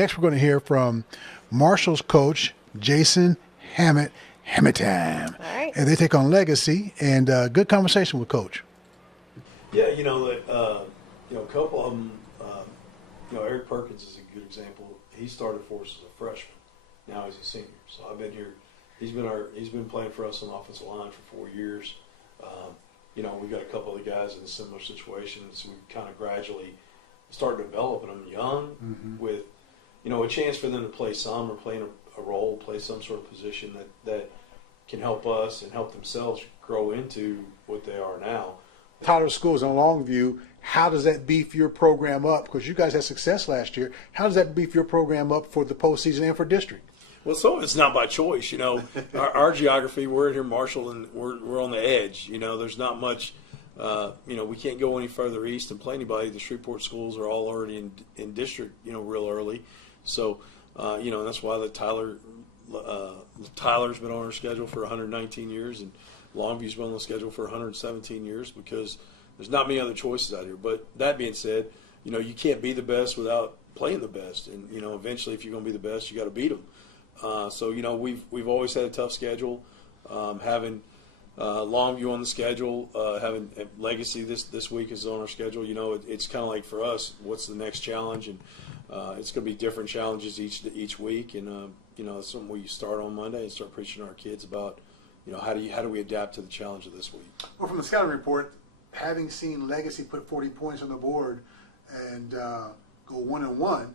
Next, we're going to hear from Marshall's coach, Jason Hammett. Hammett time. All right. And they take on Legacy, and good conversation with Coach. Yeah, a couple of them, Eric Perkins is a good example. He started for us as a freshman. Now he's a senior. So I've been here. He's been playing for us on the offensive line for 4 years. We've got a couple of guys in similar situations. We kind of gradually started developing them young with, a chance for them to play some or play a role, play some sort of position that can help us and help themselves grow into what they are now. Tyler Schools in Longview, how does that beef your program up? Because you guys had success last year. How does that beef your program up for the postseason and for district? Well, so it's not by choice, Our geography, we're in here, Marshall, and we're on the edge. There's not much. We can't go any further east and play anybody. The Shreveport schools are all already in district, real early. So, that's why Tyler's been on our schedule for 119 years, and Longview's been on the schedule for 117 years because there's not many other choices out here. But that being said, you can't be the best without playing the best, and eventually, if you're going to be the best, you got to beat them. So we've always had a tough schedule. Having Longview on the schedule, having Legacy this week is on our schedule. It's kind of like for us, what's the next challenge, and it's going to be different challenges each week, and it's something we start on Monday and start preaching to our kids about. How do we adapt to the challenge of this week? Well, from the scouting report, having seen Legacy put 40 points on the board and go 1-1.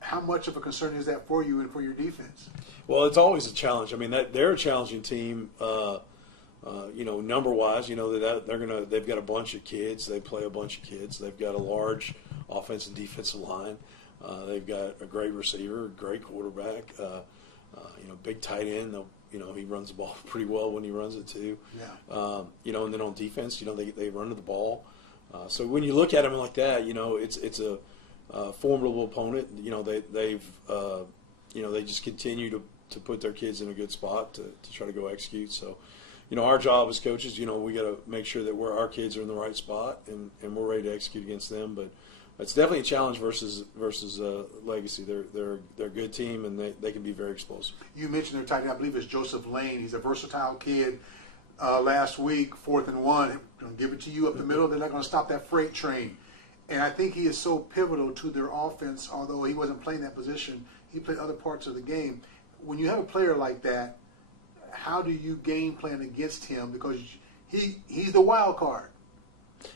How much of a concern is that for you and for your defense? Well, it's always a challenge. I mean, they're a challenging team. Number-wise, that they've got a bunch of kids. They play a bunch of kids. They've got a large offensive and defensive line. They've got a great receiver, great quarterback. Big tight end. He runs the ball pretty well when he runs it too. Yeah. And then on defense, they run to the ball. So when you look at them like that, it's a formidable opponent. They just continue to put their kids in a good spot to try to go execute. So, our job as coaches, we got to make sure that our kids are in the right spot and we're ready to execute against them. But it's definitely a challenge versus Legacy. They're a good team and they can be very explosive. You mentioned their tight end. I believe it's Joseph Lane. He's a versatile kid. Last week, 4th and 1, going to give it to you up the middle. They're not going to stop that freight train. And I think he is so pivotal to their offense, although he wasn't playing that position. He played other parts of the game. When you have a player like that, how do you game plan against him? Because he's the wild card.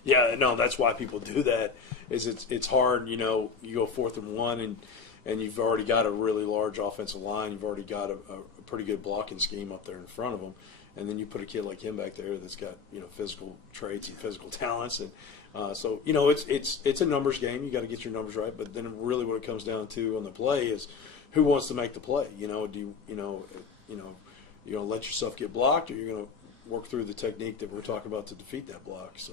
Yeah, no, that's why people do that. It's hard, you go 4th and 1 and you've already got a really large offensive line. You've already got a pretty good blocking scheme up there in front of them. And then you put a kid like him back there that's got, physical traits and physical talents. And so, it's a numbers game. You got to get your numbers right. But then really what it comes down to on the play is who wants to make the play. You're going to let yourself get blocked, or you're going to work through the technique that we're talking about to defeat that block. So